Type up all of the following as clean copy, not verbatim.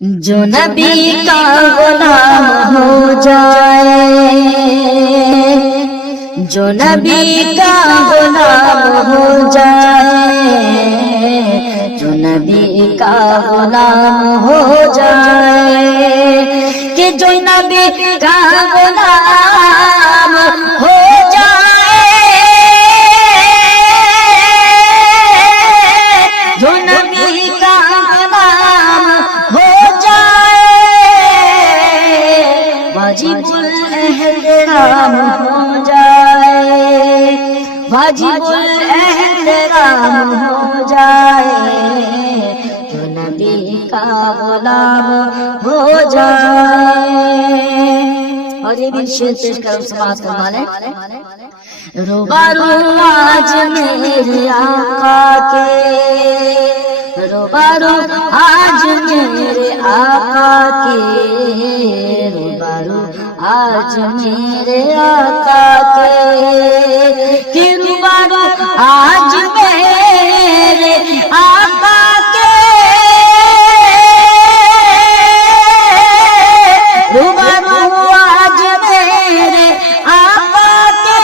جو نبی کا غلام ہو جائے، جو نبی کا غلام ہو جائے، جو نبی کا غلام ہو جائے، کہ جو نبی کا غلام ہو جائے، جو نبی کا غلام ہو واجب الاحترام ہو جائے، واجب الاحترام ہو جائے، جو نبی کا غلام ہو جائے۔ اور یہ بھی شعر پیش کرو، سماعت فرما لیں۔ روبارو آج میرے آقا کے، روبارو آج میرے آقا کے، روبارو آج میرے آقا کے، کہ روبارو آج میرے آقا کے، روبارو آج میرے آقا کے،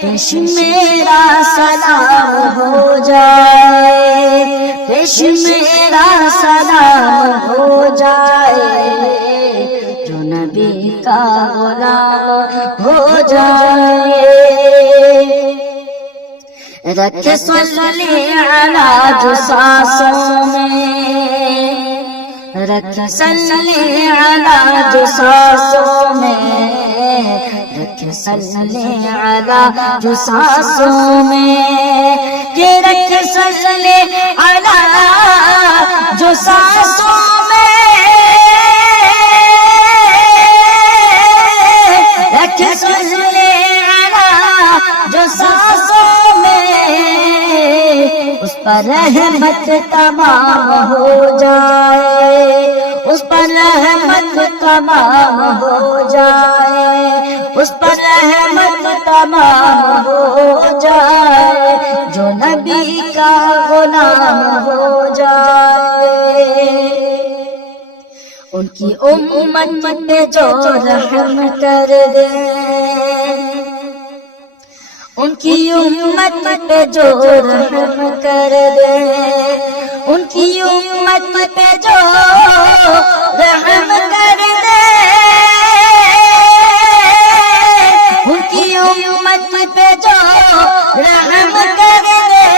پیش میرا سلام ہو جائے، پیش میرا سلام ہو جائے، جو نبی کا غلام ہو جائے۔ رکھ صلی علی جو سانسوں میں، رکھ صلی علی جو سانسوں میں، رکھ صلی علی جو سانسوں میں، کہ رکھ صلی علی جو سانسوں میں، رکھ صلی علی جو سانسوں میں، اس پر رحمت تمام ہو جائے، اس پر رحمت تمام ہو جائے، اس پر رحمت تمام ہو جائے، جو نبی کا غلام ہو جائے۔ ان کی امت پہ جو رحم کر دے، ان کی امت پہ جو رحم کر دے، ان کی امت پہ جو رحم کر دے، ان کی امت پہ جو رحم کر دے،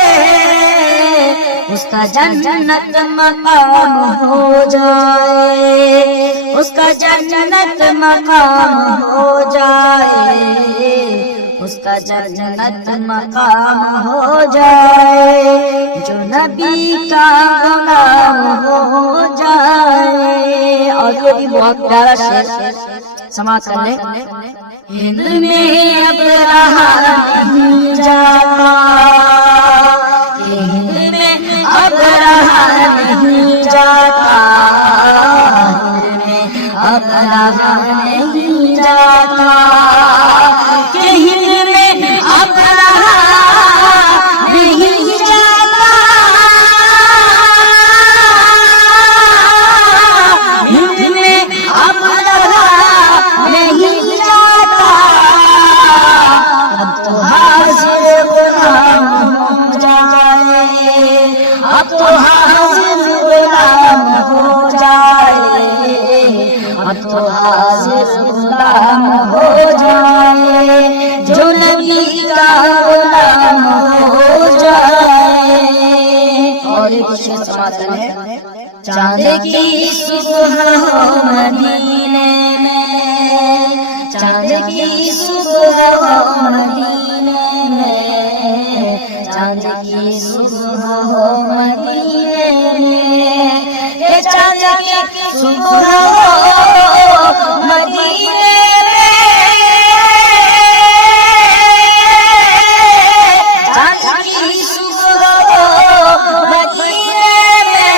اس کا جنت مقام ہو جائے، اس کا جنت مقام ہو جائے، اس کا جنت مقام ہو جائے، جو نبی کا غلام ہو جائے۔ اور یہ بھی بہت پیارا شعر، سماعت کر لیں۔ ہند میں اب رہا نہیں جاتا، ہند میں اب رہا نہیں جاتا، ہند میں اب رہا نہیں جاتا، کہ ہند میں اب رہا نہیں جاتا، ہند میں اب رہا نہیں جاتا، اب تو حاضر غلام ہو جائے، اب تو حاضر غلام ہو جائے، اب تو حاضر غلام ہو جائے، جو نبی کا غلام ہو جائے۔ اور ایک شعر سماعت ہے۔ چاند کی صبح ہو مدینے میں، چاند کی صبح ہو مدینے میں، چاند کی صبح ہو مدینے میں، یہ چاند کی صبح ہو مدینے میں، چاند کی صبح ہو مدینے میں،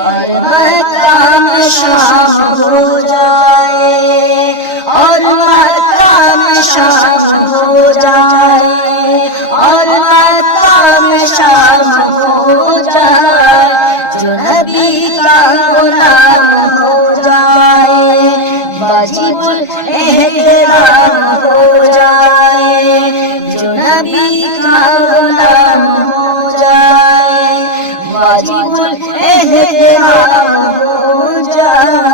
اور مقام شام ہو جائے، اور مقام شام ہو جائے، اور مقام شام ہو جائے، نبی کا غلام ہو جائے، واجب الاحترام ہو جائے، جو نبی کا غلام ہو جائے، واجب الاحترام ہو جائے۔